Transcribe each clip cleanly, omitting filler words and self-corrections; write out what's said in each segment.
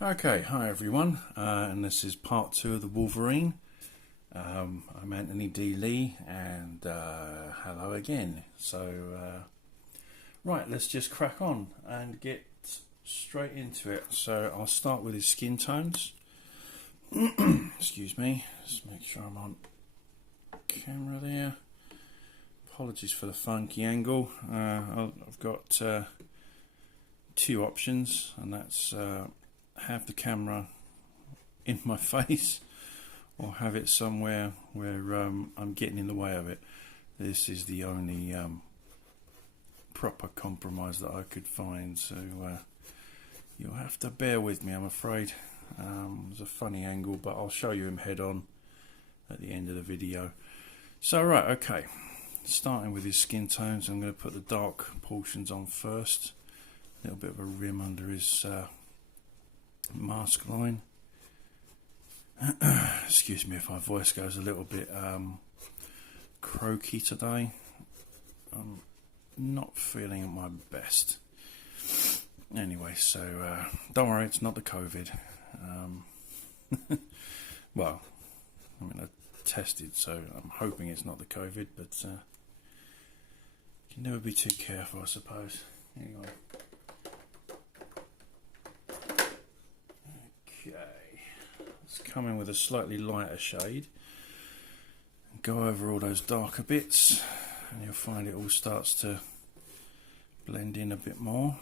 Okay, hi everyone, and this is part 2 of the Wolverine. I'm Anthony D. Lee, and hello again. So, right, let's just crack on and get straight into it. So, I'll start with his skin tones. Excuse me, just make sure I'm on camera there. Apologies for the funky angle. I've got two options, and that's have the camera in my face or have it somewhere where I'm getting in the way of it. This is the only proper compromise that I could find, so you'll have to bear with me, I'm afraid. It's a funny angle, but I'll show you him head on at the end of the video. So right, okay, starting with his skin tones, I'm going to put the dark portions on first. A little bit of a rim under his mask line. Excuse me if my voice goes a little bit croaky today. I'm not feeling at my best. Anyway, so don't worry, it's not the COVID. Well, I mean, I tested, so I'm hoping it's not the COVID, but you can never be too careful, I suppose. Anyway. Let's come in with a slightly lighter shade and go over all those darker bits, and you'll find it all starts to blend in a bit more.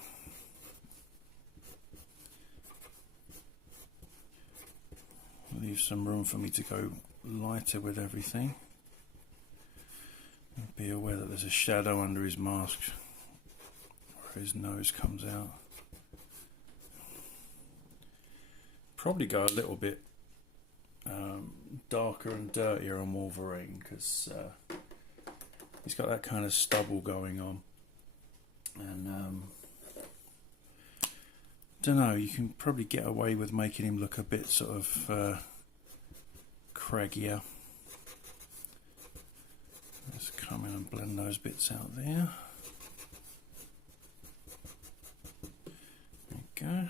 Leave some room for me to go lighter with everything. And be aware that there's a shadow under his mask where his nose comes out. Probably go a little bit darker and dirtier on Wolverine, because he's got that kind of stubble going on, and don't know, you can probably get away with making him look a bit sort of craggier. Let's come in and blend those bits out there. There we go.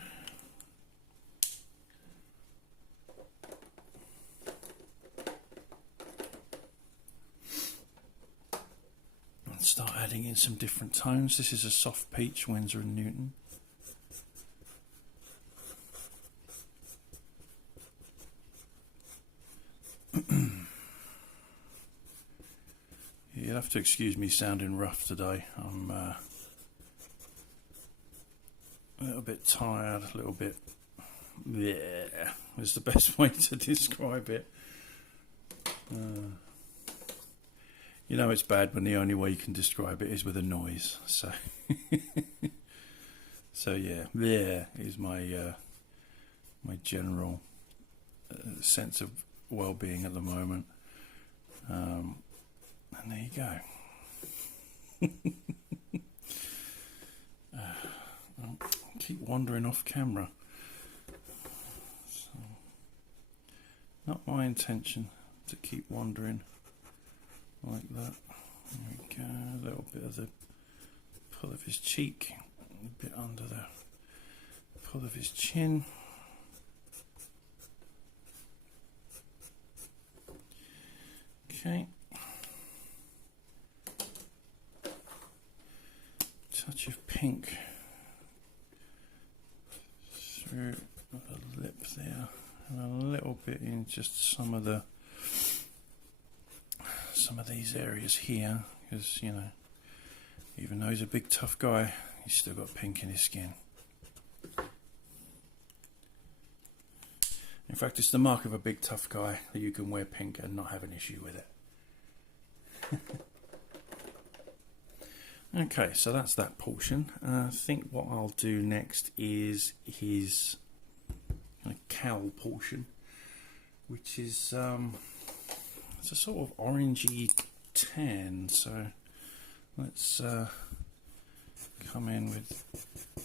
Start adding in some different tones. This is a soft peach, Winsor & Newton. You'll have to excuse me sounding rough today. I'm a little bit tired, a little bit... yeah, is the best way to describe it. You know it's bad when the only way you can describe it is with a noise. So, so yeah, is my my general sense of well-being at the moment. And there you go. I'll keep wandering off camera. So, not my intention to keep wandering. Like that. There we go. A little bit of the pull of his cheek, a bit under the pull of his chin. Okay. Touch of pink through the lip there, and a little bit in just some of these areas here, because, you know, even though he's a big tough guy, he's still got pink in his skin. In fact, it's the mark of a big tough guy that you can wear pink and not have an issue with it. Okay, so that's that portion. I think what I'll do next is his kind of cowl portion, which is it's a sort of orangey tan, so let's come in with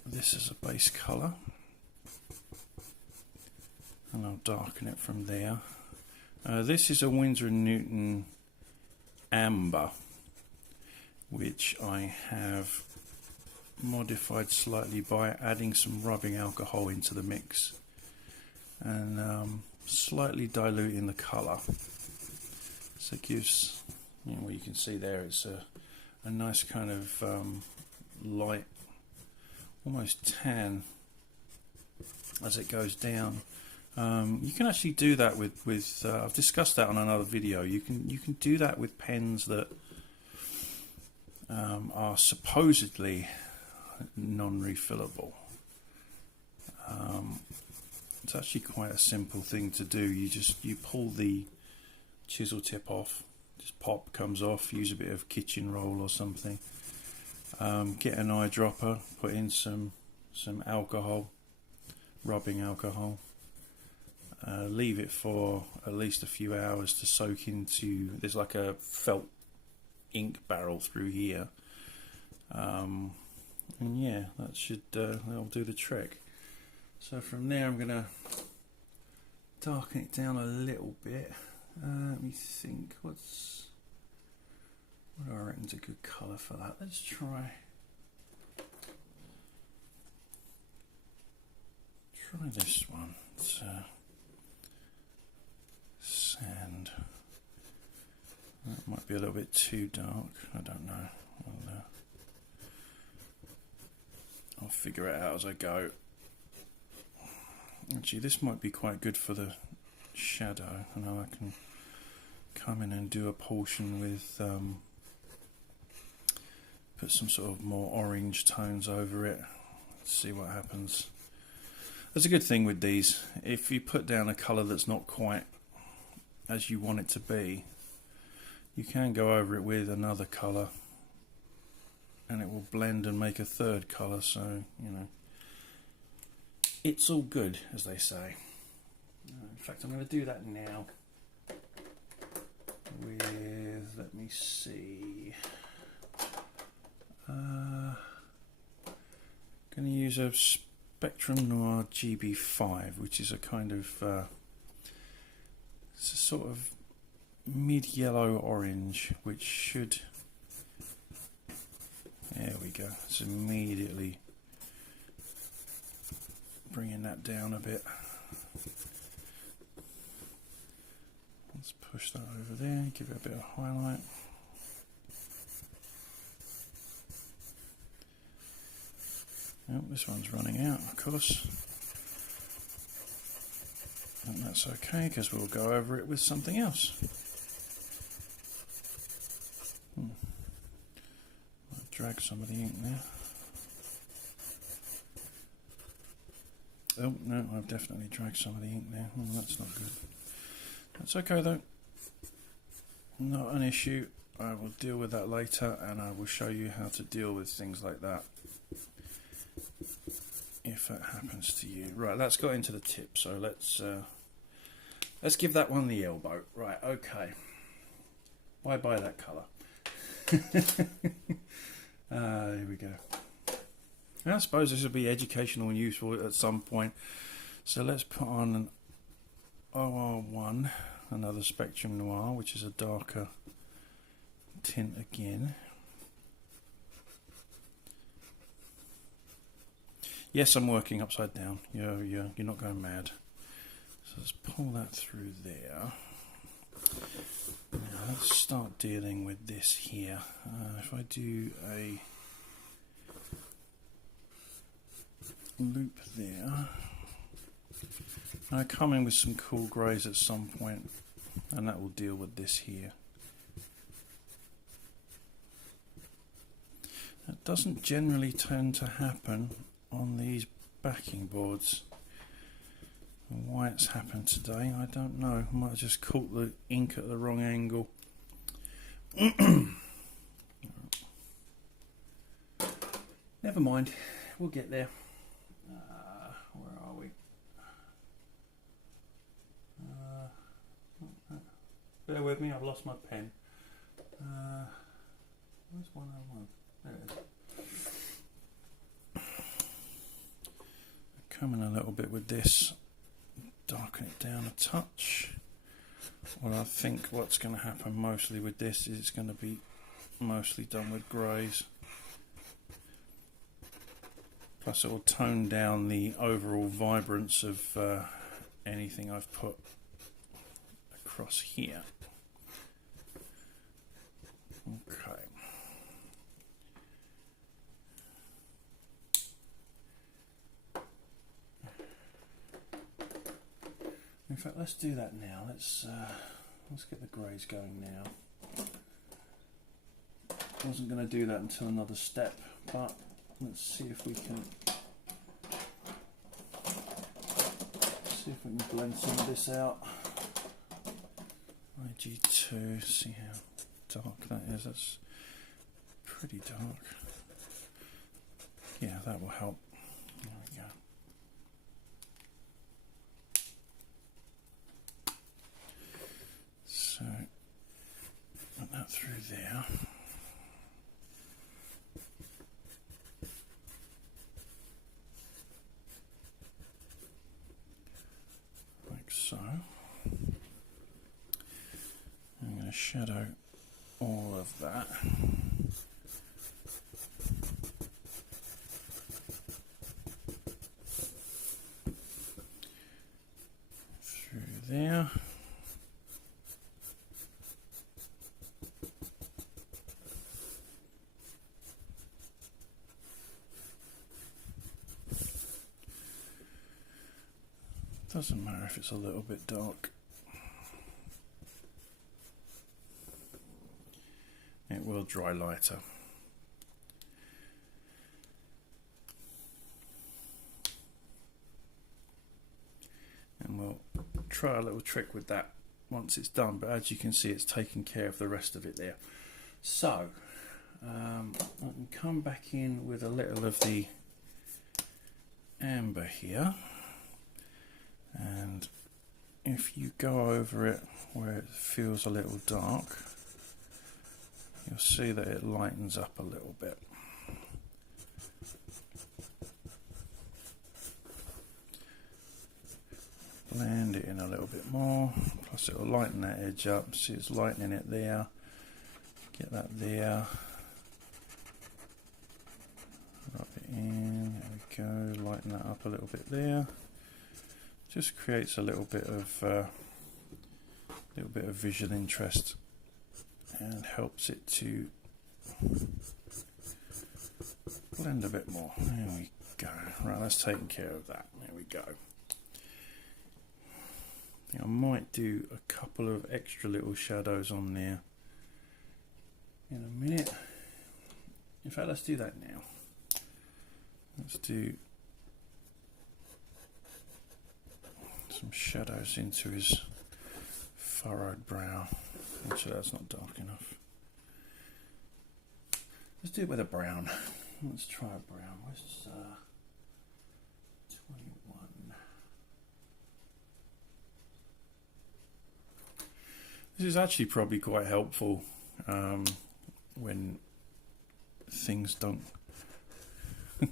this as a base colour, and I'll darken it from there. This is a Winsor & Newton Amber, which I have modified slightly by adding some rubbing alcohol into the mix. and slightly diluting the colour. So it gives, you know, what you can see there, it's a nice kind of light, almost tan as it goes down. You can actually do that with I've discussed that on another video. You can do that with pens that are supposedly non-refillable. It's actually quite a simple thing to do. You pull the chisel tip off, just pop, comes off. Use a bit of kitchen roll or something. Get an eyedropper, put in some alcohol, rubbing alcohol. Leave it for at least a few hours to soak into. There's like a felt ink barrel through here, and yeah, that should that'll do the trick. So from there, I'm gonna darken it down a little bit. Let me think. What do I reckon's a good colour for that? Let's try this one. It's sand. That might be a little bit too dark. I don't know. I'll figure it out as I go. Actually, this might be quite good for the shadow. I know I can come in and do a portion with put some sort of more orange tones over it. Let's see what happens. That's a good thing with these. If you put down a colour that's not quite as you want it to be, you can go over it with another colour and it will blend and make a third colour. So, you know, it's all good, as they say. In fact, I'm going to do that now with, let me see, going to use a Spectrum Noir GB5, which is a kind of it's a sort of mid-yellow orange, which should, there we go, it's immediately bringing that down a bit. Let's push that over there, give it a bit of highlight. Oh, this one's running out, of course. And that's okay, because we'll go over it with something else. I'll drag some of the ink there. Oh, no, I've definitely dragged some of the ink there. Oh, that's not good. That's okay, though. Not an issue. I will deal with that later, and I will show you how to deal with things like that if that happens to you. Right, that's got into the tip, so let's give that one the elbow. Right, okay. Why buy that colour? Here we go. I suppose this will be educational and useful at some point. So let's put on an OR1, another Spectrum Noir, which is a darker tint again. Yes, I'm working upside down. You're not going mad. So let's pull that through there. Now let's start dealing with this here. If I do a loop there, I come in with some cool greys at some point, and that will deal with this here. That doesn't generally tend to happen on these backing boards. Why it's happened today, I don't know. I might have just caught the ink at the wrong angle. Never mind, we'll get there. Where are we? Bear with me, I've lost my pen. Where's 101? There it is. Come in a little bit with this, darken it down a touch. Well, I think what's going to happen mostly with this is it's going to be mostly done with greys. Plus it will tone down the overall vibrance of anything I've put across here. Okay. In fact, let's do that now. Let's get the greys going now. I wasn't going to do that until another step, but let's see if we can blend some of this out. IG2, see how dark that is. That's pretty dark. Yeah, that will help. There we go. So put that through there. Like so. I'm going to shadow all of that. Through there. Doesn't matter if it's a little bit dark. It will dry lighter. And we'll try a little trick with that once it's done, but as you can see it's taking care of the rest of it there. So I can come back in with a little of the amber here, and if you go over it where it feels a little dark, you'll see that it lightens up a little bit. Blend it in a little bit more, plus it will lighten that edge up. See, it's lightening it there. Get that there. Rub it in, there we go, lighten that up a little bit there. Just creates a little bit of visual interest and helps it to blend a bit more. There we go. Right, that's taken care of that. There we go. I think I might do a couple of extra little shadows on there in a minute. In fact, let's do that now. Let's do some shadows into his furrowed brow. Actually, that's not dark enough. Let's do it with a brown. Let's try a brown. Where's 21? This is actually probably quite helpful when things don't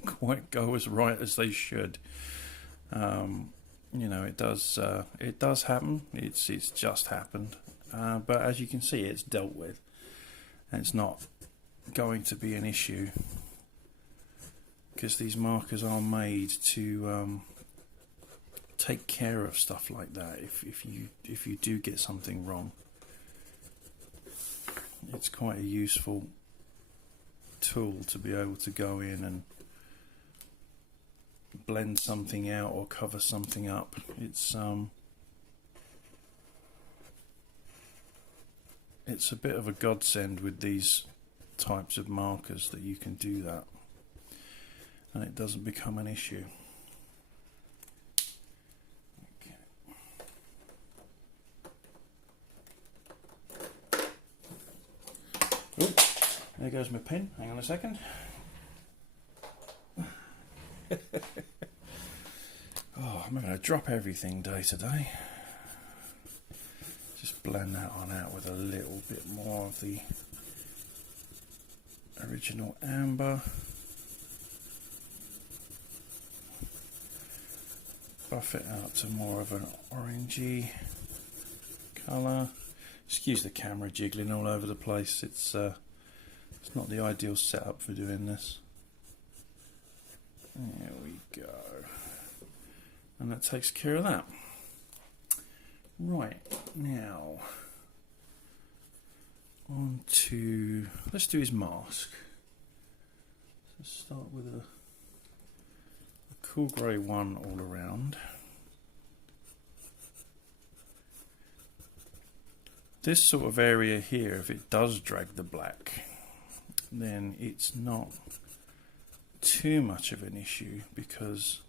quite go as right as they should. You know, it does happen. It's just happened. But as you can see, it's dealt with, and it's not going to be an issue because these markers are made to take care of stuff like that. If you do get something wrong, it's quite a useful tool to be able to go in and blend something out or cover something up. It's a bit of a godsend with these types of markers that you can do that and it doesn't become an issue. Okay. Ooh, there goes my pen. Hang on a second. Oh, I'm going to drop everything day to day. Just blend that on out with a little bit more of the original amber. Buff it out to more of an orangey colour. Excuse the camera jiggling all over the place. It's not the ideal setup for doing this. There we go. And that takes care of that. Right, now on to, let's do his mask. So start with a cool grey one all around. This sort of area here, if it does drag the black, then it's not too much of an issue, because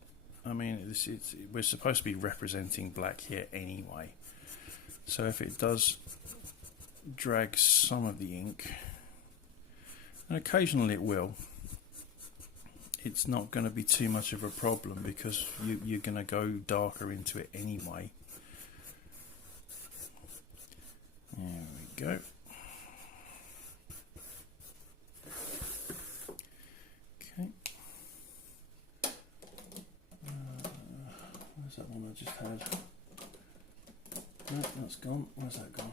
I mean we're supposed to be representing black here anyway. So if it does drag some of the ink, and occasionally it will, it's not going to be too much of a problem, because you're going to go darker into it anyway. There we go. Okay. Where's that one I just had? No, that's gone. Where's that gone?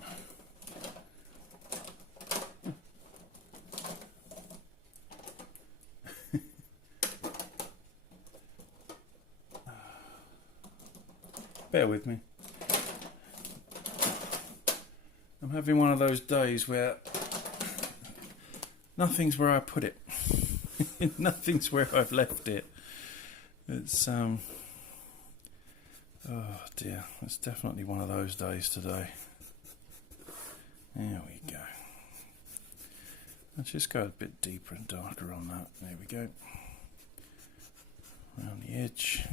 Bear with me. I'm having one of those days where nothing's where I put it. Nothing's where I've left it. It's oh dear, it's definitely one of those days today. There we go. Let's just go a bit deeper and darker on that. There we go. Around the edge.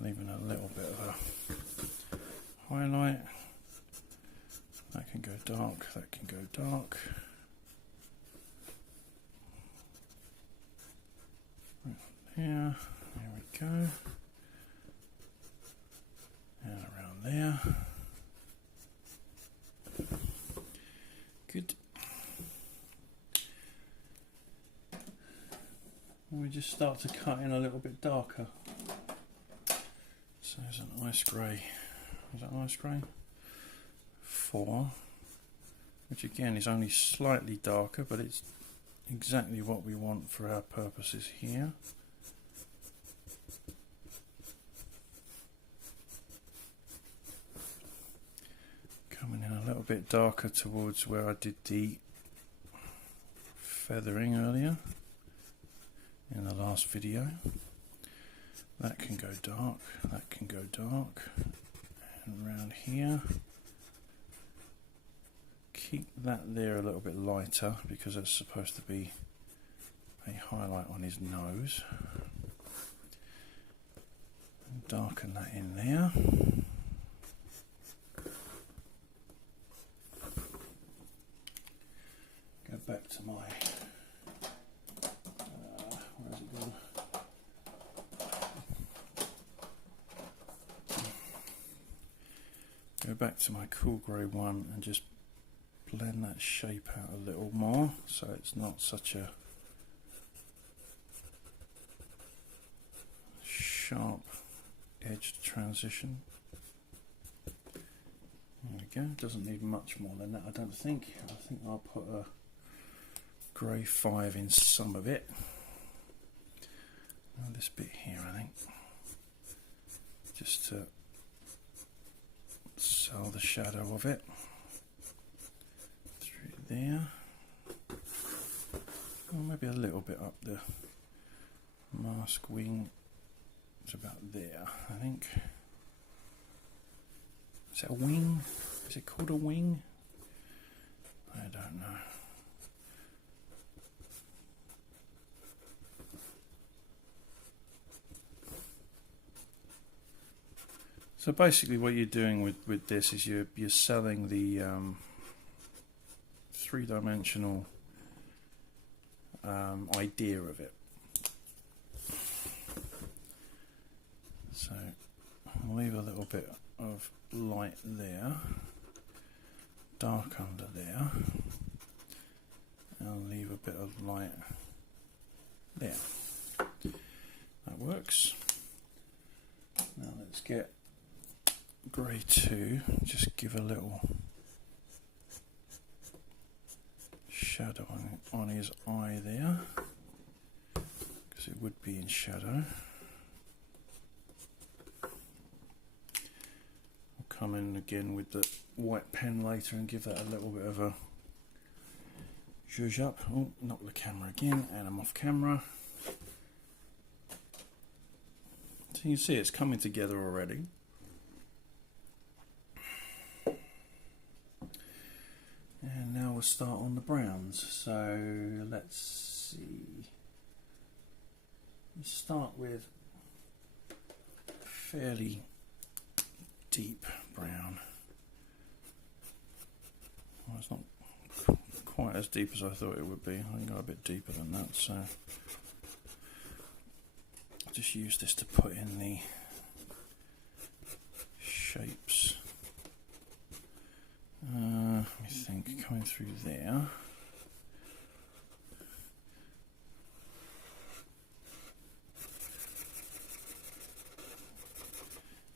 Leaving a little bit of a highlight. That can go dark, that can go dark. Right there, there we go. And around there. Good. And we just start to cut in a little bit darker. So there's an ice grey. Is that ice grey? 4, which again is only slightly darker, but it's exactly what we want for our purposes here. Coming in a little bit darker towards where I did the feathering earlier in the last video. That can go dark, that can go dark, and around here. Keep that there a little bit lighter, because it's supposed to be a highlight on his nose. And darken that in there. Go back to my where's it gone? Go back to my cool grey one and just blend that shape out a little more, so it's not such a sharp edged transition. There we go. Doesn't need much more than that, I don't think. I think I'll put a grey 5 in some of it. And this bit here, I think, just to sell the shadow of it. There, or maybe a little bit up the mask wing. It's about there, I think. Is it a wing? Is it called a wing? I don't know. So basically what you're doing with this is you're selling the three-dimensional idea of it. So I'll leave a little bit of light there, dark under there, and I'll leave a bit of light there. That works. Now let's get grey 2, just give a little shadow on his eye there, because it would be in shadow. come in again with the white pen later and give that a little bit of a zhuzh up. Oh, knock the camera again, and I'm off camera. So you can see it's coming together already. And now we'll start on the browns. So let's see. Let's start with a fairly deep brown. Well, it's not quite as deep as I thought it would be. I think I got a bit deeper than that, so I'll just use this to put in the shapes. Let me think, coming through there.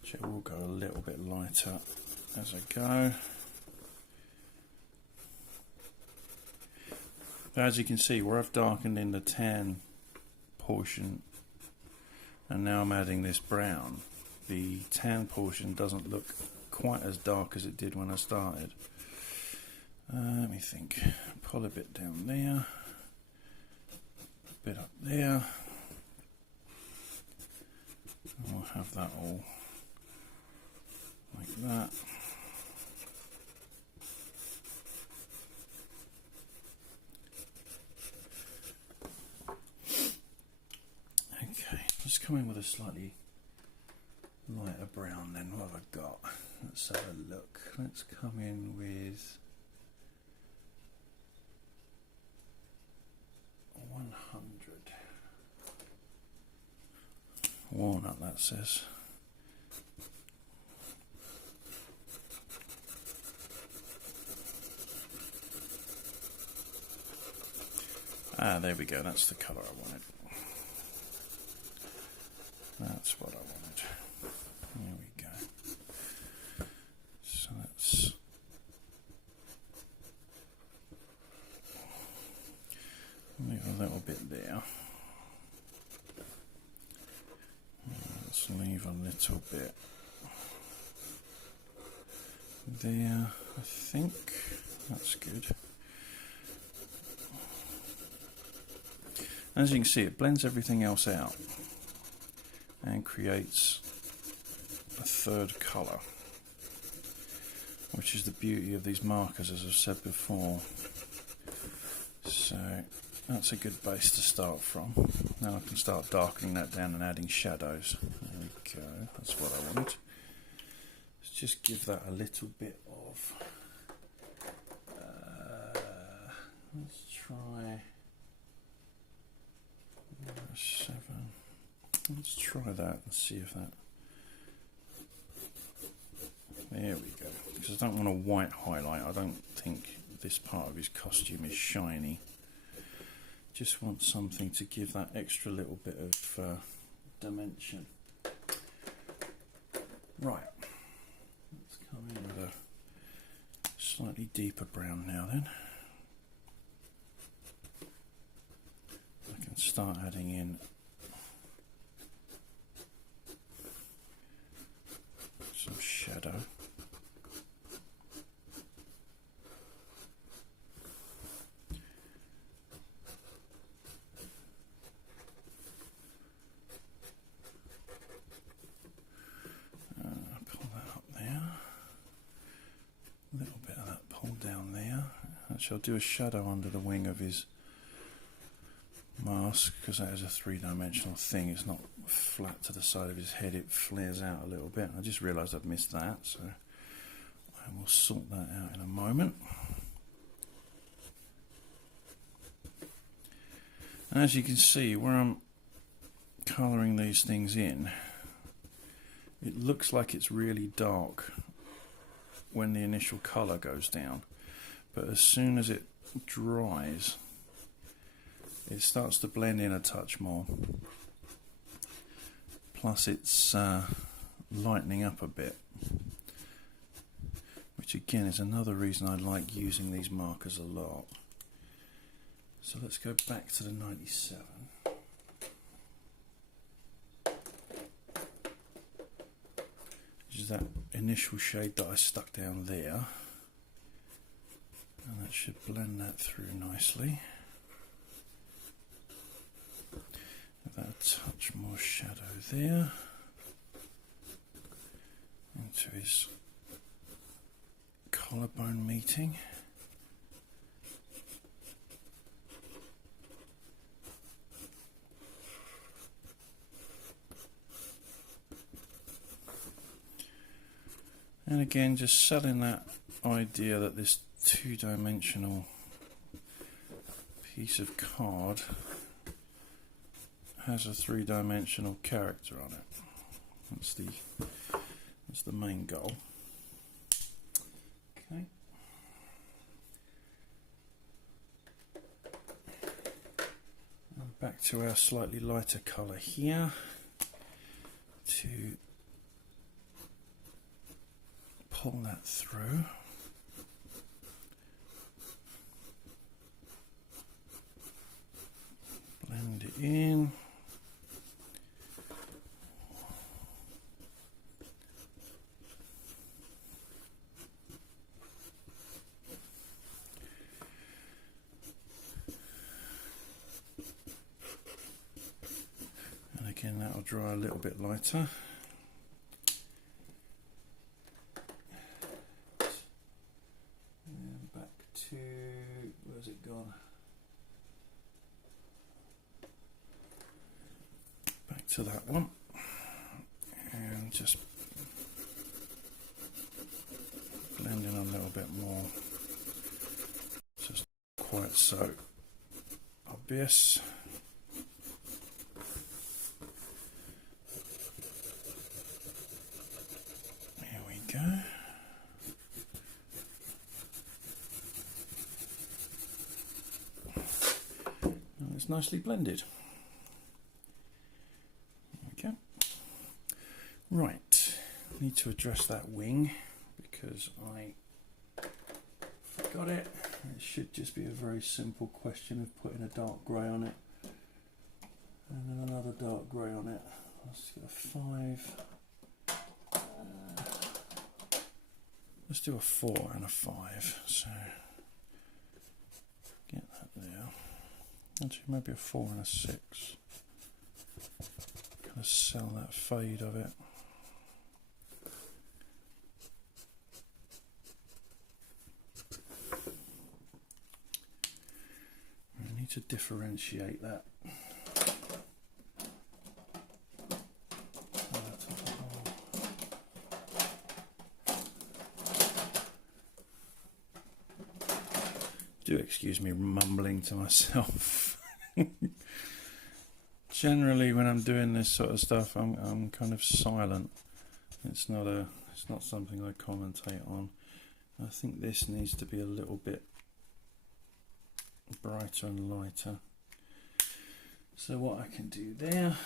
So we'll go a little bit lighter as I go. As you can see, where I've darkened in the tan portion and now I'm adding this brown, the tan portion doesn't look quite as dark as it did when I started. Let me think. Pull a bit down there, a bit up there. And we'll have that all like that. Okay, let's come in with a slightly lighter brown then. What have I got? Let's have a look. Let's come in with 100. Walnut, that says. Ah, there we go. That's the colour I wanted. That's what I wanted. There we go. So let's leave a little bit there. Let's leave a little bit there. I think that's good. As you can see, it blends everything else out and creates a third colour, which is the beauty of these markers, as I've said before. So that's a good base to start from. Now I can start darkening that down and adding shadows. There we go, that's what I wanted. Let's just give that a little bit of, let's try 7. Let's try that and see if that, there we go, because I don't want a white highlight. I don't think this part of his costume is shiny. Just want something to give that extra little bit of dimension. Right, let's come in with a slightly deeper brown now then. I can start adding in some shadow. Pull that up there. A little bit of that pull down there. Actually, I'll do a shadow under the wing of his mask, because that is a three-dimensional thing. It's not flat to the side of his head, it flares out a little bit. I just realised I've missed that, so I will sort that out in a moment. And as you can see, where I'm colouring these things in, it looks like it's really dark when the initial colour goes down, but as soon as it dries, it starts to blend in a touch more. Plus it's lightening up a bit, which again is another reason I like using these markers a lot. So let's go back to the 97. Which use that initial shade that I stuck down there, and that should blend that through nicely. Give that a touch more shadow there into his collarbone meeting. And again, just selling that idea that this two-dimensional piece of card has a three-dimensional character on it. That's the main goal. Okay. And back to our slightly lighter colour here to pull that through. Blend it in. And again, that will dry a little bit lighter. Where's it gone? Back to that one, and just blend in a little bit more. Just quite so obvious. Here we go. It's nicely blended. There we go. Right, need to address that wing because I forgot it. It should just be a very simple question of putting a dark grey on it and then another dark grey on it. Let's get a 5. Let's do a 4 and a 5. So get that there. Actually, maybe a 4 and a 6. Kind of sell that fade of it. I need to differentiate that. Do excuse me mumbling to myself. Generally, when I'm doing this sort of stuff, I'm kind of silent. It's not something I commentate on. I think this needs to be a little bit brighter and lighter. So what I can do there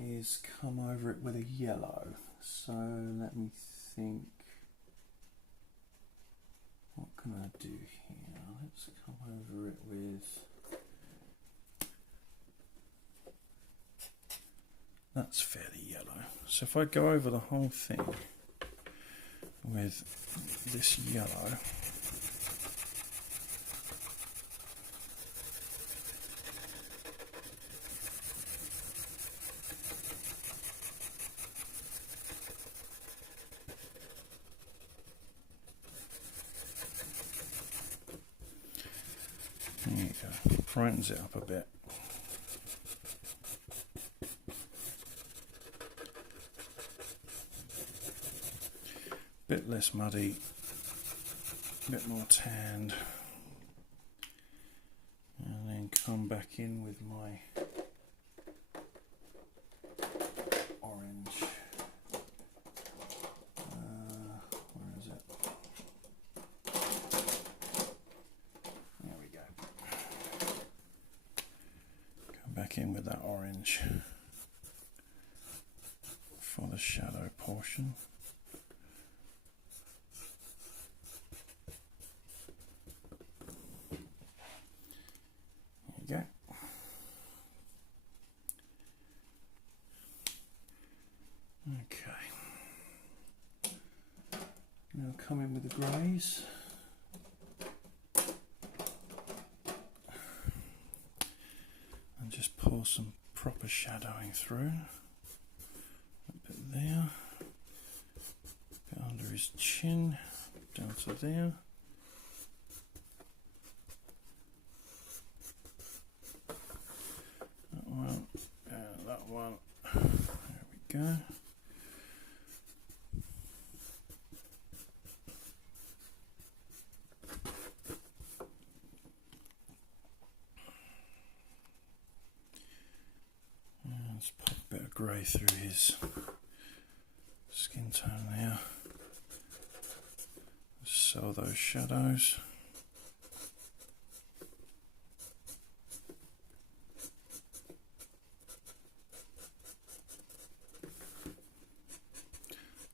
is come over it with a yellow. So let me think. What can I do here? Let's come over it with... That's fairly yellow. So if I go over the whole thing with this yellow, there you go, brightens it up a bit. Bit less muddy, a bit more tanned, and then come back in with my orange. Where is it? There we go. Come back in with that orange for the shadow portion. Go. Okay. Now come in with the greys. And just pull some proper shadowing through. A bit there. A bit under his chin. Down to there. That one. And that one. There we go. Let's pop a bit of grey through his skin tone there. Sell those shadows.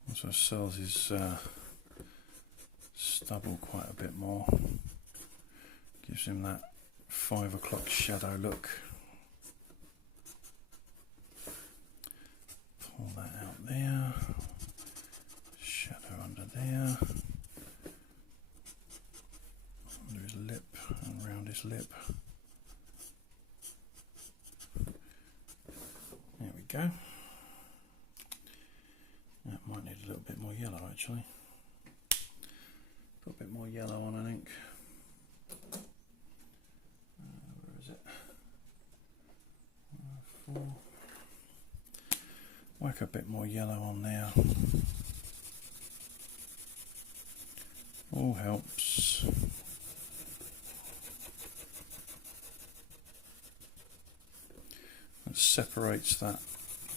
Also sells his stubble quite a bit more. Gives him that 5 o'clock shadow look. Pull that out there. Shadow under there. Under his lip and around his lip. There we go. That might need a little bit more yellow actually. Put a bit more yellow on, I think. Where is it? 4. Whack a bit more yellow on there. All helps. It separates that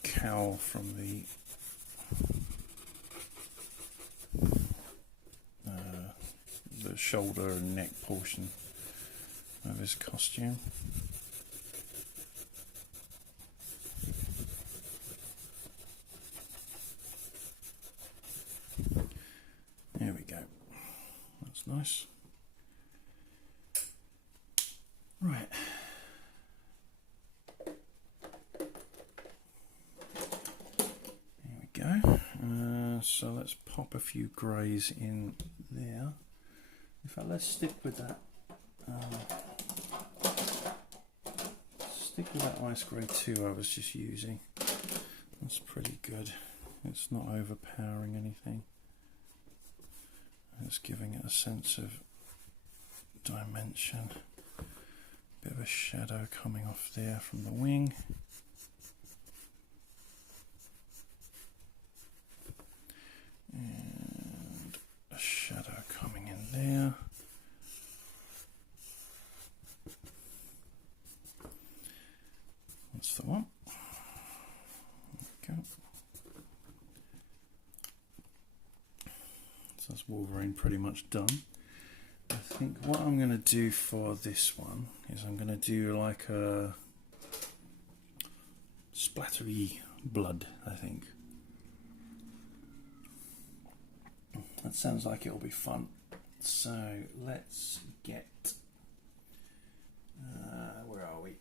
cowl from the shoulder and neck portion of his costume. There we go. That's nice. Right. There we go. So let's pop a few greys in there. In fact, let's stick with that. Stick with that ice grey 2 I was just using. That's pretty good. It's not overpowering anything. It's giving it a sense of dimension. Bit of a shadow coming off there from the wing. And a shadow coming in there. That's the one. There we go. So that's Wolverine pretty much done. I think what I'm going to do for this one is I'm going to do like a splattery blood, I think. That sounds like it'll be fun. So let's get, where are we?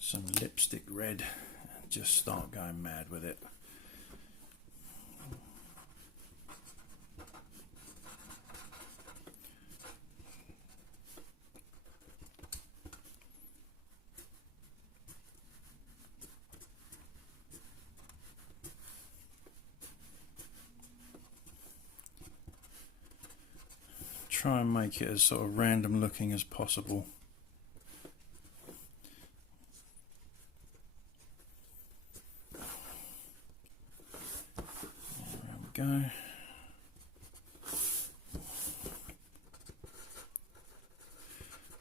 Some lipstick red and just start going mad with it. Try and make it as sort of random looking as possible. There we go.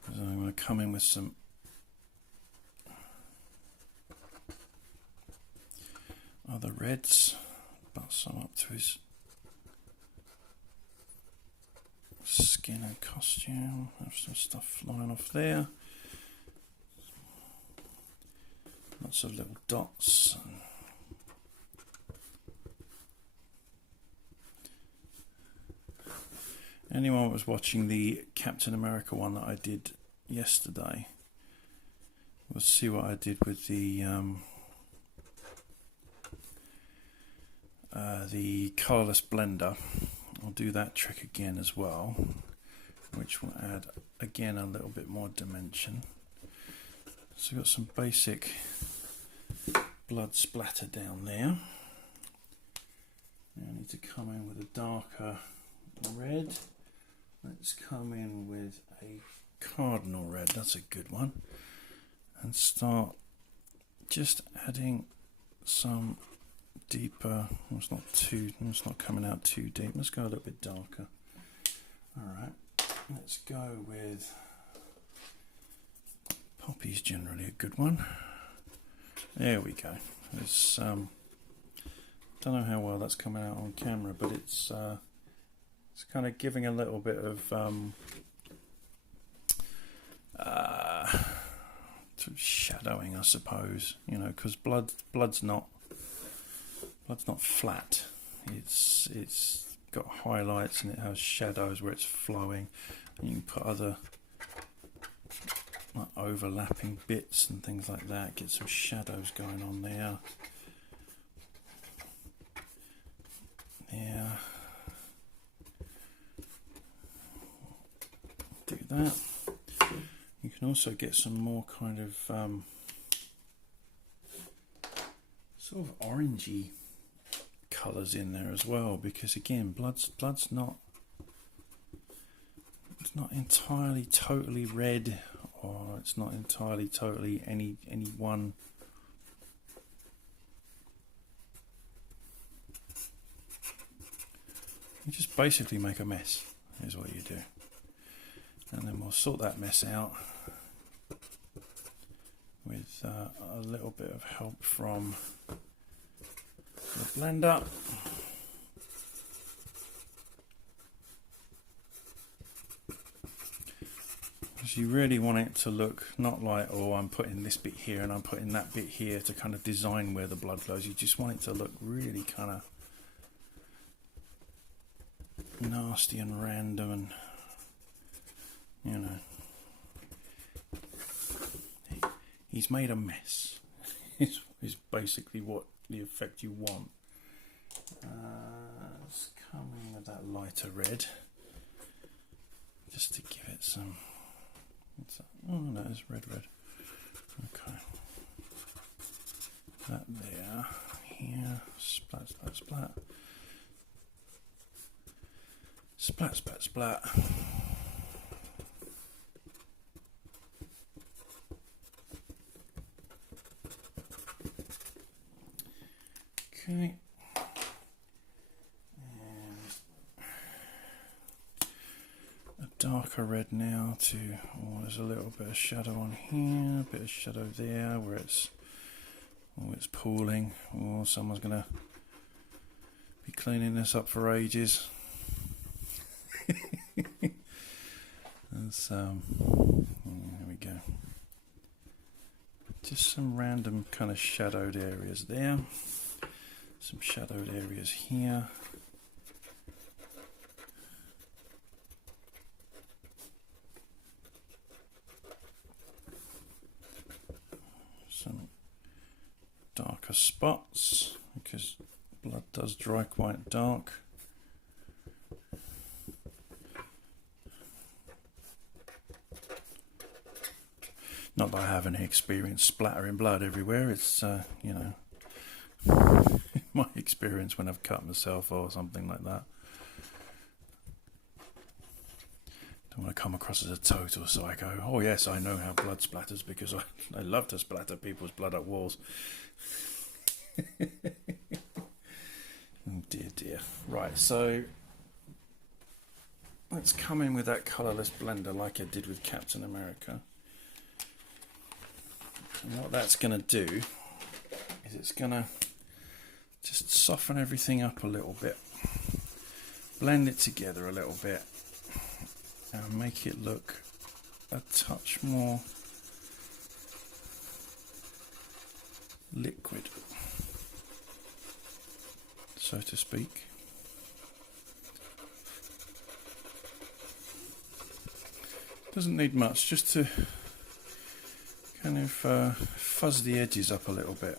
So I'm going to come in with some other reds, but some up to his skin and costume. Have some stuff flying off there. Lots of little dots. Anyone who was watching the Captain America one that I did yesterday Let's see what I did with the colourless blender. I'll do that trick again as well, which will add again a little bit more dimension. So we've got some basic blood splatter down there. Now I need to come in with a darker red. Let's come in with a cardinal red, that's a good one, and start just adding some deeper. It's not coming out too deep. Let's go a little bit darker. Alright, let's go with poppy's generally a good one. There we go. It's don't know how well that's coming out on camera, but it's kind of giving a little bit of shadowing, I suppose. You know, because blood's not flat. It's got highlights and it has shadows where it's flowing. And you can put other like overlapping bits and things like that. Get some shadows going on there. Yeah. Do that. You can also get some more kind of sort of orangey colours in there as well, because again, blood's not entirely totally red, or it's not entirely totally any one. You just basically make a mess is what you do, and then we'll sort that mess out with a little bit of help from the blender. Because you really want it to look not like, oh, I'm putting this bit here and I'm putting that bit here to kind of design where the blood flows. You just want it to look really kind of nasty and random, and you know, he's made a mess. is basically what the effect you want. Let's come in with that lighter red just to give it some. What's that? Oh no, it's red. Okay, that there, here, splat. Splat. Okay. And a darker red now to, oh, there's a little bit of shadow on here, a bit of shadow there where it's pooling. Oh, someone's gonna be cleaning this up for ages. There we go. Just some random kind of shadowed areas there. Some shadowed areas here. Some darker spots, because blood does dry quite dark. Not that I have any experience splattering blood everywhere. It's you know, my experience when I've cut myself or something like that. Don't want to come across as a total psycho. Oh yes, I know how blood splatters, because I love to splatter people's blood up walls. Oh dear. Right, so let's come in with that colourless blender like I did with Captain America. And what that's going to do is it's going to just soften everything up a little bit, blend it together a little bit, and make it look a touch more liquid, so to speak. Doesn't need much, just to kind of fuzz the edges up a little bit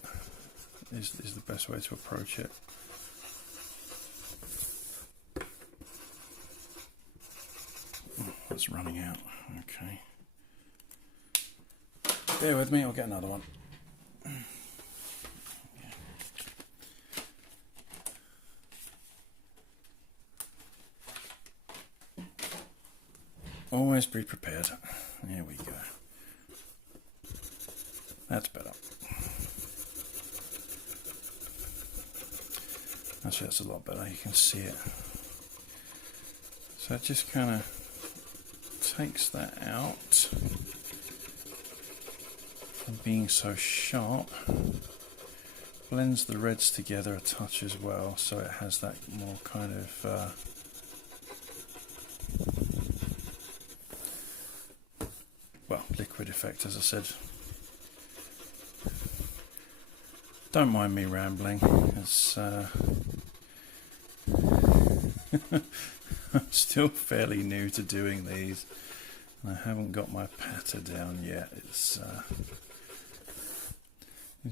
is the best way to approach it. Oh, it's running out. Okay. Bear with me, I'll get another one. Always be prepared. There we go. That's better. Actually, that's a lot better. You can see it. So it just kind of takes that out from being so sharp. Blends the reds together a touch as well, so it has that more kind of well, liquid effect, as I said. Don't mind me rambling. It's I'm still fairly new to doing these. I haven't got my patter down yet. It's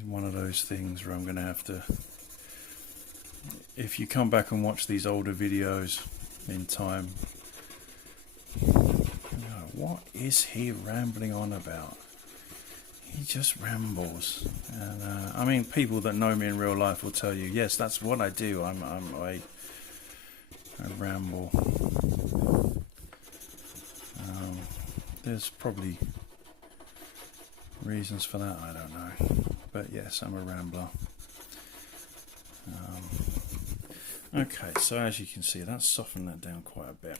one of those things where I'm going to have to, if you come back and watch these older videos in time, what is he rambling on about? He just rambles. And I mean, people that know me in real life will tell you, yes, that's what I do. I ramble. There's probably reasons for that, I don't know. But yes, I'm a rambler. Okay, so as you can see, that's softened that down quite a bit.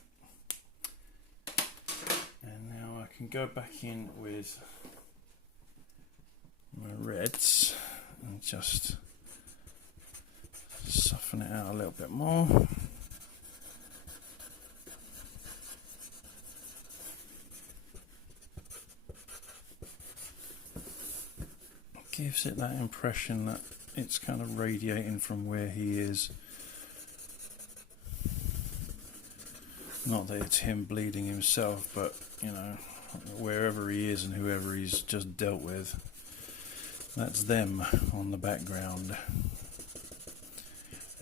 And now I can go back in with my reds and just soften it out a little bit more. Gives it that impression that it's kind of radiating from where he is. Not that it's him bleeding himself, but you know, wherever he is and whoever he's just dealt with, that's them on the background.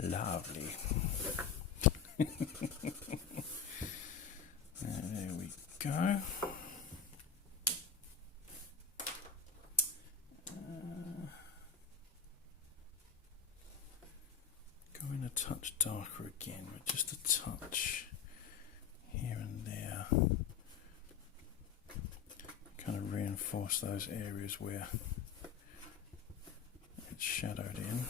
Lovely. There we go. Going a touch darker again, but just a touch here and there. Kind of reinforce those areas where it's shadowed in.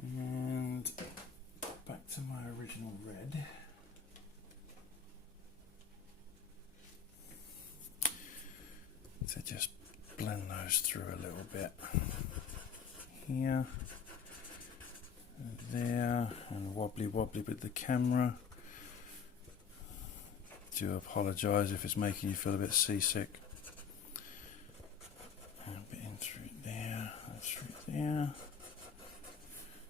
And back to my original red. To just blend those through a little bit. Here, and there, and wobbly with the camera. Do apologise if it's making you feel a bit seasick. And a bit in through there, and through there.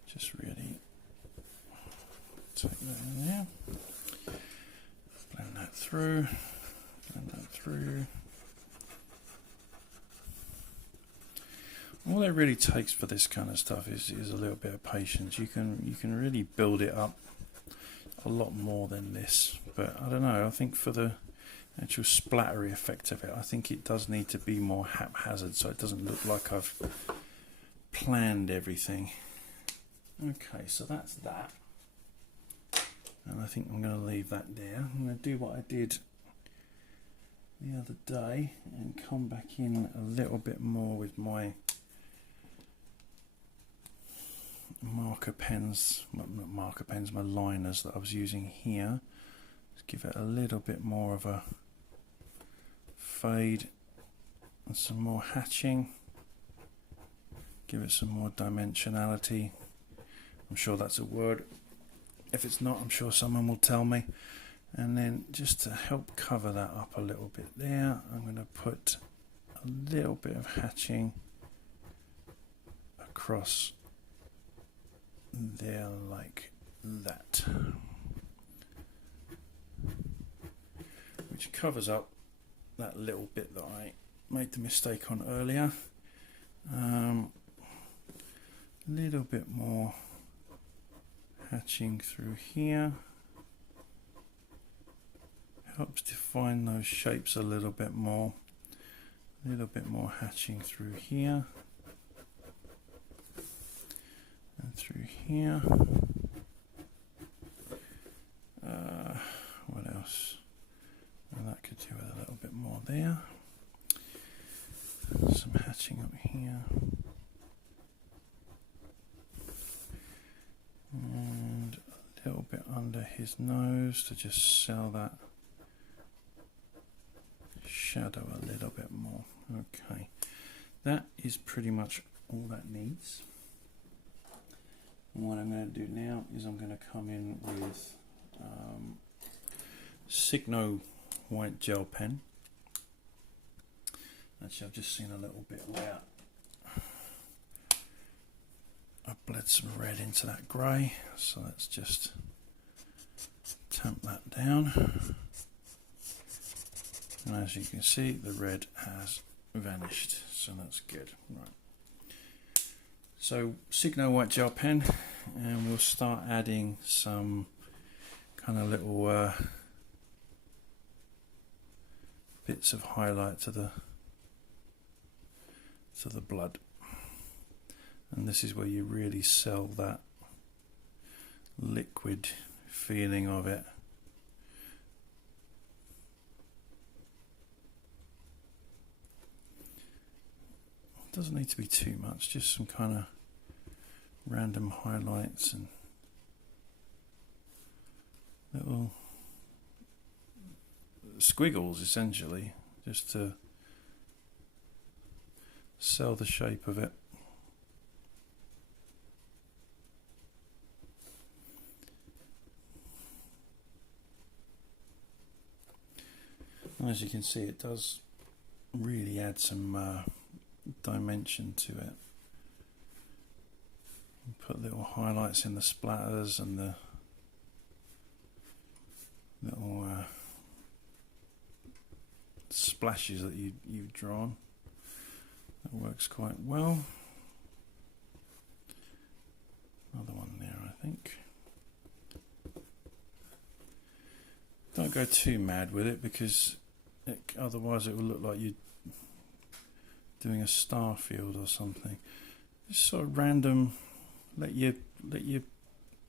Just really take that in there. Blend that through. Blend that through. All it really takes for this kind of stuff is a little bit of patience. You can really build it up a lot more than this, but I don't know, I think for the actual splattery effect of it, I think it does need to be more haphazard so it doesn't look like I've planned everything. Okay, so that's that, and I think I'm going to leave that there. I'm going to do what I did the other day and come back in a little bit more with my marker pens, not marker pens, my liners that I was using here. Just give it a little bit more of a fade and some more hatching. Give it some more dimensionality. I'm sure that's a word. If it's not, I'm sure someone will tell me. And then just to help cover that up a little bit there, I'm going to put a little bit of hatching across there like that, which covers up that little bit that I made the mistake on earlier. A little bit more hatching through here helps define those shapes a little bit more. A little bit more hatching through here and through here. What else? Well, that could do with a little bit more there. Some hatching up here. And a little bit under his nose to just sell that shadow a little bit more. Okay, that is pretty much all that needs. And what I'm going to do now is I'm going to come in with Signo white gel pen. Actually, I've just seen a little bit where I bled some red into that grey, so let's just tamp that down. And as you can see, the red has vanished, so that's good. Right. So Signo white gel pen, and we'll start adding some kind of little bits of highlight to the blood. And this is where you really sell that liquid feeling of it. Doesn't need to be too much, just some kind of random highlights and little squiggles, essentially, just to sell the shape of it. And as you can see, it does really add some dimension to it. Put little highlights in the splatters and the little splashes that you've drawn. That works quite well. Another one there, I think. Don't go too mad with it, because otherwise it will look like you're doing a star field or something. Just sort of random, let your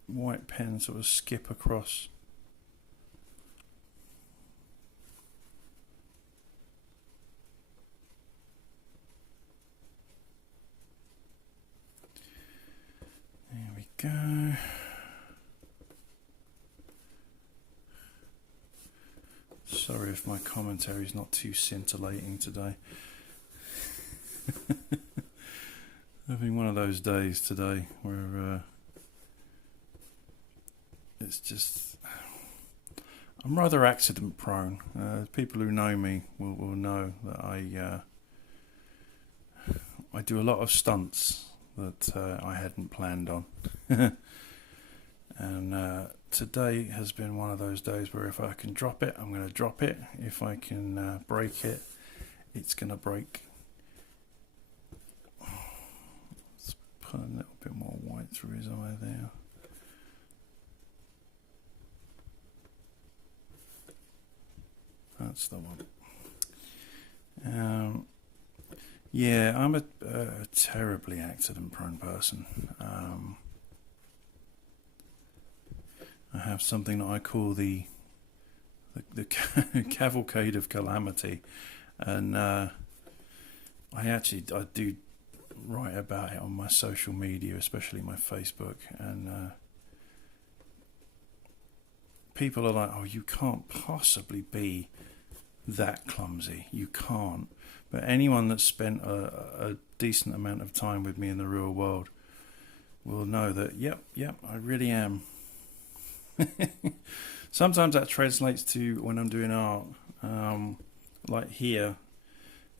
white pen sort of skip across. There we go. Sorry if my commentary is not too scintillating today. Having one of those days today where it's just, I'm rather accident prone. People who know me will know that I do a lot of stunts that I hadn't planned on. And today has been one of those days where if I can drop it, I'm going to drop it. If I can break it, it's going to break. Let's put a little bit more white through his eye there. That's the one. Yeah, I'm a terribly accident-prone person. I have something that I call the cavalcade of calamity, and I do write about it on my social media, especially my Facebook, and people are like, "Oh, you can't possibly be that clumsy. You can't." But anyone that's spent a decent amount of time with me in the real world will know that, yep, I really am. Sometimes that translates to when I'm doing art. Like here,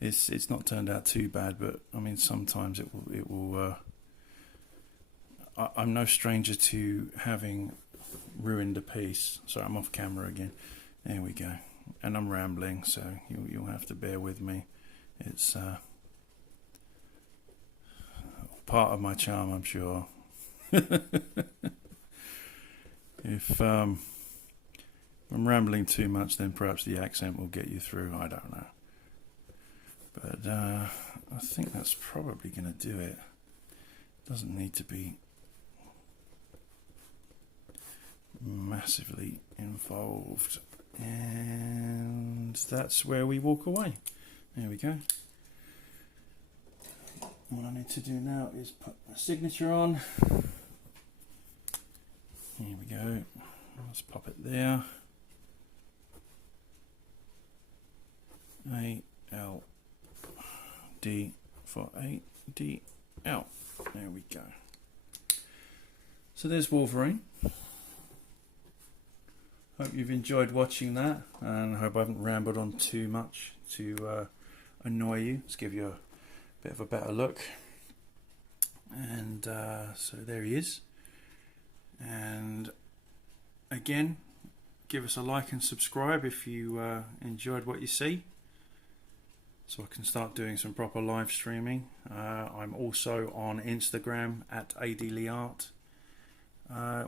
it's not turned out too bad, but I mean sometimes it will. I'm no stranger to having ruined a piece. Sorry, I'm off camera again. There we go. And I'm rambling, so you'll have to bear with me. It's part of my charm, I'm sure. If I'm rambling too much, then perhaps the accent will get you through. I don't know. But I think that's probably going to do it. Doesn't need to be massively involved. And that's where we walk away. There we go. What I need to do now is put my signature on. Here we go. Let's pop it there. A-L D for A-D-L. There we go. So there's Wolverine. Hope you've enjoyed watching that, and I hope I haven't rambled on too much to annoy you. Let's give you a bit of a better look. And so there he is. And again, give us a like and subscribe if you enjoyed what you see, so I can start doing some proper live streaming. I'm also on Instagram at adleeart,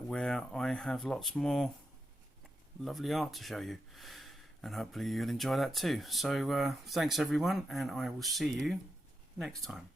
where I have lots more lovely art to show you, and hopefully you'll enjoy that too. So thanks everyone, and I will see you next time.